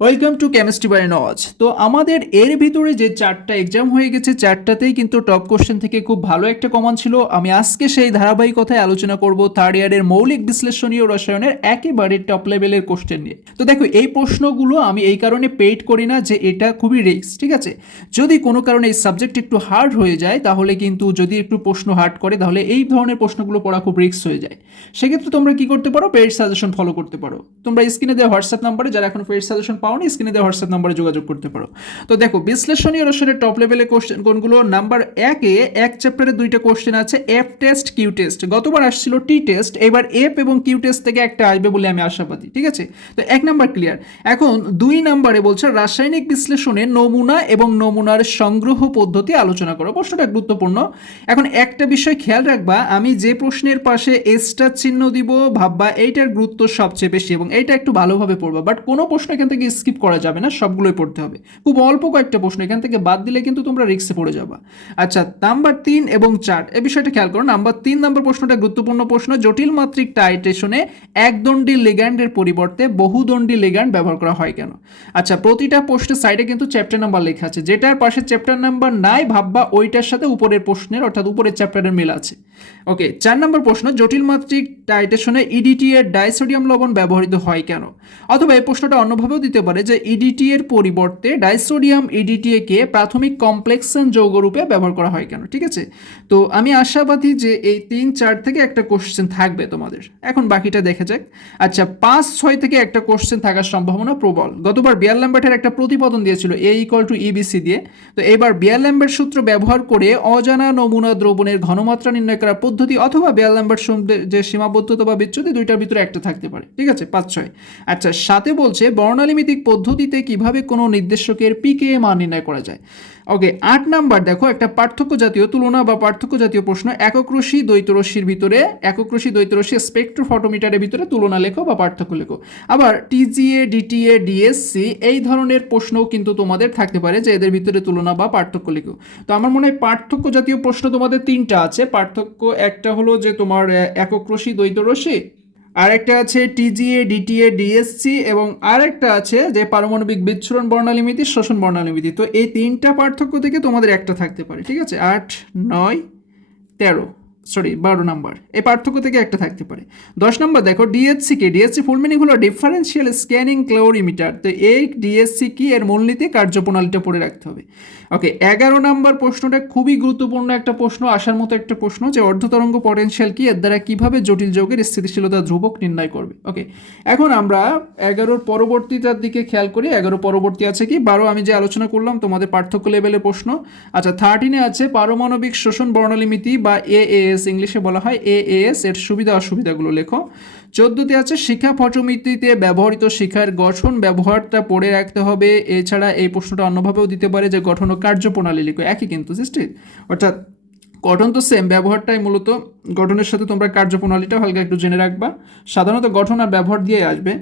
Welcome to chemistry by Nawaz তো আমাদের এর ভিতরে যে চারটা এক্সাম হয়ে গেছে, চারটাতেই কিন্তু টপ কোশ্চেন থেকে খুব ভালো একটা কমন ছিল। আমি আজকে সেই ধারাবাহিকতায় আলোচনা করব থার্ড ইয়ারের মৌলিক বিশ্লেষণীয় রসায়নের একেবারে টপ লেভেলের কোশ্চেন নিয়ে। তো দেখো, এই প্রশ্নগুলো আমি এই কারণে পেইড করি না যে এটা খুবই রিস্ক ঠিক আছে? যদি কোনো কারণে এই সাবজেক্ট একটু হার্ড হয়ে যায়, তাহলে কিন্তু যদি একটু প্রশ্ন হার্ড করে, তাহলে এই ধরনের প্রশ্নগুলো পড়া খুব রিস্ক হয়ে যায়। সেক্ষেত্রে তোমরা কি করতে পারো? পেইড সাজেশন ফলো করতে পারো। তোমরা স্ক্রিনে দেওয়া হোয়াটসঅ্যাপ নাম্বারে যারা এখন পেইড সাজেশন পাওনি, স্ক্রিনে দেওয়া হোয়াটসঅ্যাপ নাম্বারে যোগাযোগ করতে পারো। তো দেখো বিশ্লেষণীয় রসায়নের টপ লেভেলের কোশ্চেন কোনগুলো? নাম্বার একে এক চ্যাপ্টারে দুইটা কোশ্চেন আছে এফ টেস্ট কিউ টেস্ট গতবার আসছিল টি টেস্ট এবার এফ এবং কিউ টেস্ট থেকে একটা আসবে বলে আমি আশাবাদী, ঠিক আছে? তো এক নাম্বার ক্লিয়ার এখন দুই নাম্বারে বলছে, রাসায়নিক বিশ্লেষণে নমুনা এবং নমুনার সংগ্রহ পদ্ধতি আলোচনা করো। প্রশ্নটা গুরুত্বপূর্ণ। এখন একটা বিষয় খেয়াল রাখবা, আমি যে প্রশ্নের পাশে এসটার চিহ্ন দিব, ভাববা এইটার গুরুত্ব সবচেয়ে বেশি এবং এইটা একটু ভালোভাবে পড়বা। বাট কোনো প্রশ্ন এখান থেকে স্কিপ করা যাবে না, সবগুলোই পড়তে হবে। খুব অল্প কয়েকটা প্রশ্ন, এখান থেকে বাদ দিলে কিন্তু তোমরা রিক্সে পড়ে যাবা। আচ্ছা নাম্বার তিন এবং চার এই বিষয়টা খেয়াল করো নাম্বার তিন নাম্বার প্রশ্নটা গুরুত্বপূর্ণ প্রশ্ন, জটিল মাত্রিক টাইটেশনে একদণ্ডী লিগ্যান্ডের পরিবর্তে বহুদণ্ডী লিগ্যান্ড ব্যবহার করা হয় কেন? আচ্ছা প্রতিটা প্রশ্নের সাইডে কিন্তু চ্যাপ্টার নাম্বার লেখা আছে, যেটার পাশে চ্যাপ্টার নাম্বার নাই, ভাববা ওইটার সাথে উপরের প্রশ্নের, অর্থাৎ উপরের চ্যাপ্টারের মিল আছে। ওকে, চার নম্বর প্রশ্ন, জটিল মাত্রিক টাইটেশনে ইডিটি এর ডাইসোডিয়াম লবণ ব্যবহৃত হয় কেন? অথবা এই প্রশ্নটা অন্যভাবেও দিতে পারে যে ইডিটি এর পরিবর্তে ডাইসোডিয়াম ইডিটিএ কে প্রাথমিক কমপ্লেক্সন যৌগরূপে ব্যবহার করা হয় কেন? ঠিক আছে? তো আমি আশাবাদী যে এই তিন, চার থেকে একটা কোশ্চেন থাকবে তোমাদের। এখন বাকিটা দেখা যাক। আচ্ছা পাঁচ, ছয় থেকে একটা কোশ্চেন থাকার সম্ভাবনা প্রবল। গতবার বিয়ার ল্যাম্বার্টের একটা প্রতিপাদন দিয়েছিল এ ইকুয়াল টু ইবিসি দিয়ে। তো এবার বিয়ার ল্যাম্বার্ট সূত্র ব্যবহার করে অজানা নমুনা দ্রবণের ঘনমাত্রা নির্ণয় করার পদ্ধতি অথবা বিয়ার ল্যাম্বার্ট যে সীমাবদ্ধতা বা বিচ্যুতি দুইটার ভিতরে একটা থাকতে পারে। ঠিক আছে? পাঁচ, ছয়। আচ্ছা সাথে বলছে বর্ণালিমিতিক পদ্ধতিতে কীভাবে কোনো নির্দেশকের পিকে মান নির্ণয় করা যায়? ওকে আট নাম্বার দেখো, একটা পার্থক্য জাতীয় তুলনা বা পার্থক্য জাতীয় প্রশ্ন, একক রশ্মি, দ্বৈত রশ্মির ভিতরে, একক রশ্মি, দ্বৈত রশ্মি স্পেকট্রোফটোমিটারের ভিতরে তুলনা লেখো বা পার্থক্য লেখো। আবার টিজিএ ডিটিএ ডিএসসি এই ধরনের প্রশ্নও কিন্তু তোমাদের থাকতে পারে যে এদের ভিতরে তুলনা বা পার্থক্য লেখো। তো আমার মনে হয় পার্থক্য জাতীয় প্রশ্ন তোমাদের তিনটা আছে। পার্থক্য একটা হলো যে তোমার একক রশ্মি, দ্বৈত রশ্মি আরেকটা আছে টিজিএ, ডিটিএ, ডিএসসি এবং আরেকটা আছে যে পারমাণবিক বিচ্ছুরণ বর্ণালিমিতি শোষণ বর্ণালিমিতি। তো এই তিনটা পার্থক্য থেকে তোমাদের একটা থাকতে পারে, ঠিক আছে? আট, নয়, তেরো। সরি বারো নাম্বার এই পার্থক্য থেকে একটা থাকতে পারে। দশ নম্বর দেখো ডিএসসি কি? ডিএসসি ফুল মিনিং হলো ডিফারেন্সিয়াল স্ক্যানিং ক্লোরিমিটার তো এই ডিএসসি কি? এর মূলনীতি কার্যপ্রণালীটা পড়ে রাখতে হবে। ওকে এগারো নাম্বার প্রশ্নটা খুবই গুরুত্বপূর্ণ একটা প্রশ্ন আসার মতো একটা প্রশ্ন যে অর্ধতরঙ্গ পটেনশিয়াল কি, এর দ্বারা কীভাবে জটিল যৌগের স্থিতিশীলতা ধ্রুবক নির্ণয় করবে। ওকে এখন আমরা এগারোর পরবর্তীটার দিকে খেয়াল করি। এগারো পরবর্তী আছে কি? বারো, আমি যে আলোচনা করলাম, তোমাদের পার্থক্য লেভেলের প্রশ্ন। আচ্ছা থার্টিনে আছে পারমাণবিক শোষণ বর্ণালিমিতি বা এএএস ইংলিশে বলা হয় এ এস, এর সুবিধা অসুবিধাগুলো লেখো। চোদ্দোতে আছে, শিক্ষা পটমিতিতে ব্যবহৃত শিক্ষার গঠন, ব্যবহারটা পড়ে রাখতে হবে। এছাড়া এই প্রশ্নটা অন্যভাবেও দিতে পারে যে গঠন ও কার্যপ্রণালী লেখো, একই কিন্তু সৃষ্টি অর্থাৎ গঠন তো সেম ব্যবহারটাই মূলত গঠনের সাথে তোমরা কার্যপ্রণালীটা হালকা একটু জেনে রাখবা। সাধারণত গঠন আর ব্যবহার দিয়ে আসবে।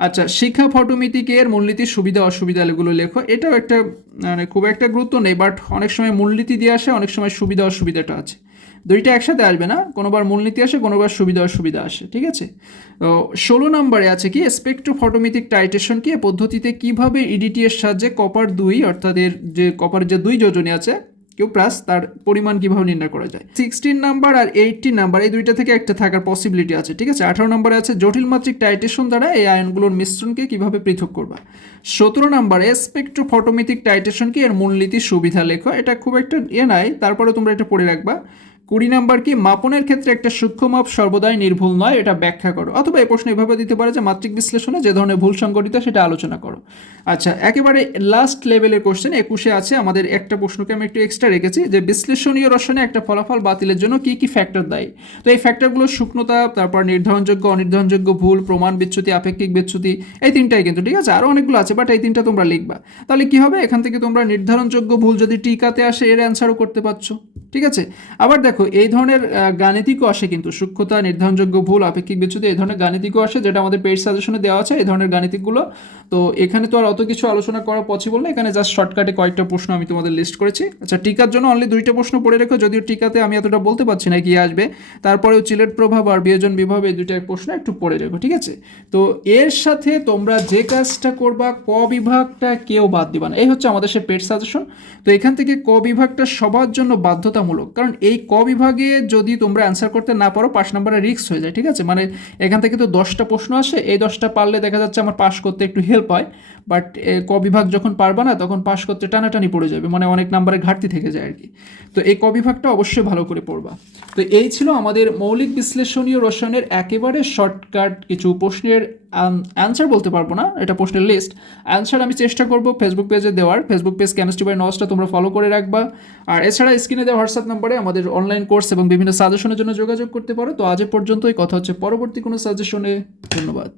আচ্ছা শিক্ষা ফটোমিতিকে এর মূলনীতির সুবিধা অসুবিধা এগুলো লেখো। এটাও একটা মানে খুব একটা গুরুত্ব নেই বাট অনেক সময় মূলনীতি দিয়ে আসে, অনেক সময় সুবিধা অসুবিধাটা আছে। দুইটা একসাথে আসবে না, কোনোবার মূলনীতি আসে, কোনোবার সুবিধা অসুবিধা আসে, ঠিক আছে? তো ষোলো নম্বরে আছে কি স্পেকট্রো ফটোমিতিক টাইটেশন কি পদ্ধতিতে কীভাবে ইডিটি এর সাহায্যে কপার দুই, অর্থাৎ এর যে কপার যে দুই যোজনী আছে, কেউ প্লাস, তার পরিমাণ কীভাবে নির্ণয় করা যায়? সিক্সটিন নাম্বার আর এইটটিন নাম্বার এই দুইটা থেকে একটা থাকার পসিবিলিটি আছে, ঠিক আছে? আঠারো নম্বরে আছে জটিল মাত্রিক টাইটেশন দ্বারা এই আয়নগুলোর মিশ্রণকে কীভাবে পৃথক করবা? সতেরো নম্বরে স্পেকট্রো ফটোমিতিক টাইটেশন কি, এর মূলনীতি সুবিধা লেখো, এটা খুব একটা ইয়ে নাই তারপরে তোমরা এটা পড়ে রাখবা। কুড়ি নাম্বার কি, মাপনের ক্ষেত্রে একটা সূক্ষ্ম মাপ সর্বদাই নির্ভুল নয়, এটা ব্যাখ্যা করো। অথবা এই প্রশ্ন এভাবে দিতে পারে যে মাত্রিক বিশ্লেষণে যে ধরনের ভুল সংগঠিত সেটা আলোচনা করো। আচ্ছা একেবারে লাস্ট লেভেলের কোশ্চেন একুশে আছে আমাদের একটা প্রশ্নকে আমি একটু এক্সট্রা রেখেছি যে বিশ্লেষণীয় রসায়নে একটা ফলাফল বাতিলের জন্য কি কি ফ্যাক্টর দেয়? তো এই ফ্যাক্টরগুলো শুকনতা তারপর নির্ধারণযোগ্য, অনির্ধারণযোগ্য ভুল, প্রমাণ বিচ্যুতি, আপেক্ষিক বিচ্যুতি, এই তিনটাই কিন্তু, ঠিক আছে? আরও অনেকগুলো আছে বাট এই তিনটা তোমরা লিখবা। তাহলে কি হবে? এখান থেকে তোমরা নির্ধারণযোগ্য ভুল যদি টিকাতে আসে, এর অ্যান্সারও করতে পারছ। ঠিক আছে? আবার দেখো, এই ধরনের গাণিতিকও আসে কিন্তু। সূক্ষ্মতা, নির্ধারণযোগ্য ভুল, আপেক্ষিক বিচ্যুতি, এই ধরনের গাণিতিকও আসে, যেটা আমাদের পেড সাজেশনে দেওয়া আছে, এই ধরনের গাণিতিকগুলো। তো এখানে তো আর অত কিছু আলোচনা করা পসিবল না। এখানে জাস্ট শর্টকাটে কয়েকটা প্রশ্ন আমি তোমাদের লিস্ট করেছি। আচ্ছা টিকার জন্য অনলি দুইটা প্রশ্ন পড়ে রেখো। যদিও টিকাতে আমি এতটা বলতে পারছি না কি আসবে। তারপরেও চিলেট প্রভাব আর বিয়োজন বিভাব, এই দুইটা প্রশ্ন একটু পড়ে রেখো, ঠিক আছে? তো এর সাথে তোমরা যে কাজটা করবা, ক বিভাগটা কেউ বাদ দিবা না। এই হচ্ছে আমাদের সে পেড সাজেশন তো এখান থেকে ক বিভাগটা সবার জন্য বাধ্যতামূলক কারণ এই ক বিভাগে যদি তোমরা অ্যান্সার করতে না পারো পাঁচ নম্বরে রিস্ক হয়ে যায়, ঠিক আছে? মানে এখান থেকে তো দশটা প্রশ্ন আসে, এই দশটা পারলে দেখা যাচ্ছে আমার পাশ করতে একটু হেল্প হয় বাট ক বিভাগ যখন পারবা না, তখন পাস করতে টানাটানি পড়ে যাবে মানে অনেক নাম্বারে ঘাটতি থেকে যায় আর কি তো এই ক বিভাগটা অবশ্যই ভালো করে পড়বা। তো এই ছিল আমাদের মৌলিক বিশ্লেষণীয় রসায়নের একেবারে শর্টকাট কিছু প্রশ্নের অ্যান্সার বলতে পারব না, এটা প্রশ্নের লিস্ট অ্যান্সার আমি চেষ্টা করব ফেসবুক পেজে দেওয়ার। ফেসবুক পেজ কেমিস্ট্রি বাই নসটা তোমরা ফলো করে রাখবা। আর এছাড়া স্ক্রিনে দেওয়া হোয়াটসঅ্যাপ নাম্বারে আমাদের অনলাইন কোর্স এবং বিভিন্ন সাজেশনের জন্য যোগাযোগ করতে পারো। তো আজ পর্যন্তই। কথা হচ্ছে পরবর্তী কোনো সাজেশনে ধন্যবাদ।